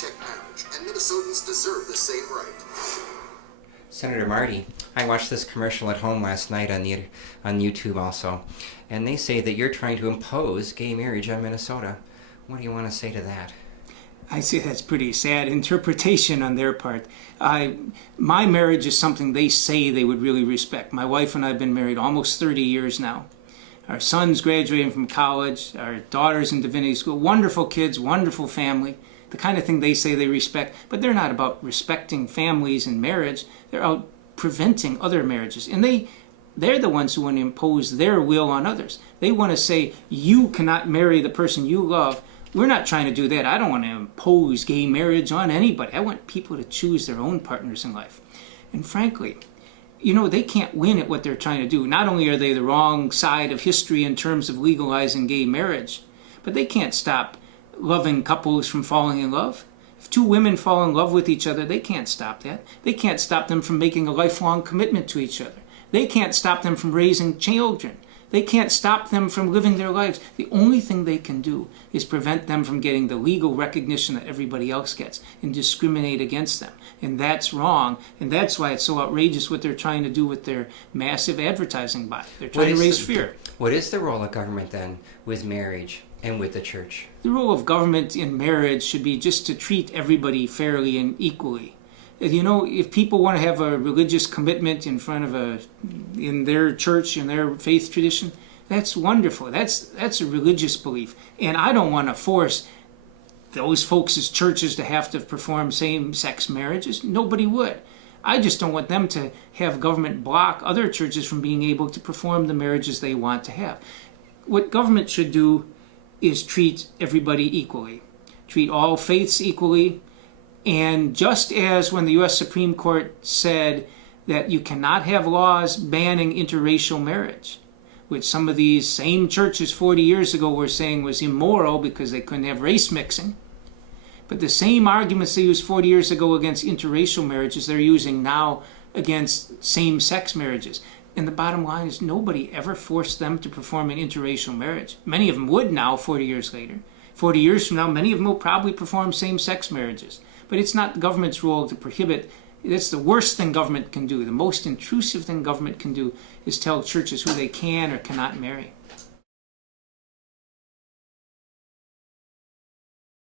high-tech marriage, and Minnesotans deserve the same right. Senator Marty, I watched this commercial at home last night on YouTube also, and they say that you're trying to impose gay marriage on Minnesota. What do you want to say to that? I say that's pretty sad interpretation on their part. My marriage is something they say they would really respect. My wife and I have been married almost 30 years now. Our son's graduating from college, our daughter's in divinity school, wonderful kids, wonderful family, the kind of thing they say they respect, but they're not about respecting families and marriage. They're out preventing other marriages. And they're the ones who want to impose their will on others. They want to say, you cannot marry the person you love. We're not trying to do that. I don't want to impose gay marriage on anybody. I want people to choose their own partners in life. And frankly, they can't win at what they're trying to do. Not only are they the wrong side of history in terms of legalizing gay marriage, but they can't stop loving couples from falling in love. If two women fall in love with each other, they can't stop that. They can't stop them from making a lifelong commitment to each other. They can't stop them from raising children. They can't stop them from living their lives. The only thing they can do is prevent them from getting the legal recognition that everybody else gets and discriminate against them. And that's wrong. And that's why it's so outrageous what they're trying to do with their massive advertising buy. They're trying to raise fear. What is the role of government then with marriage and with the church? The role of government in marriage should be just to treat everybody fairly and equally. If people want to have a religious commitment in their church, in their faith tradition, that's wonderful. That's a religious belief. And I don't want to force those folks' churches to have to perform same-sex marriages. Nobody would. I just don't want them to have government block other churches from being able to perform the marriages they want to have. What government should do is treat everybody equally. Treat all faiths equally. And just as when the U.S. Supreme Court said that you cannot have laws banning interracial marriage, which some of these same churches 40 years ago were saying was immoral because they couldn't have race mixing, but the same arguments they used 40 years ago against interracial marriages they're using now against same-sex marriages. And the bottom line is nobody ever forced them to perform an interracial marriage. Many of them would now 40 years later. 40 years from now, many of them will probably perform same-sex marriages. But it's not the government's role to prohibit. That's the worst thing government can do. The most intrusive thing government can do is tell churches who they can or cannot marry.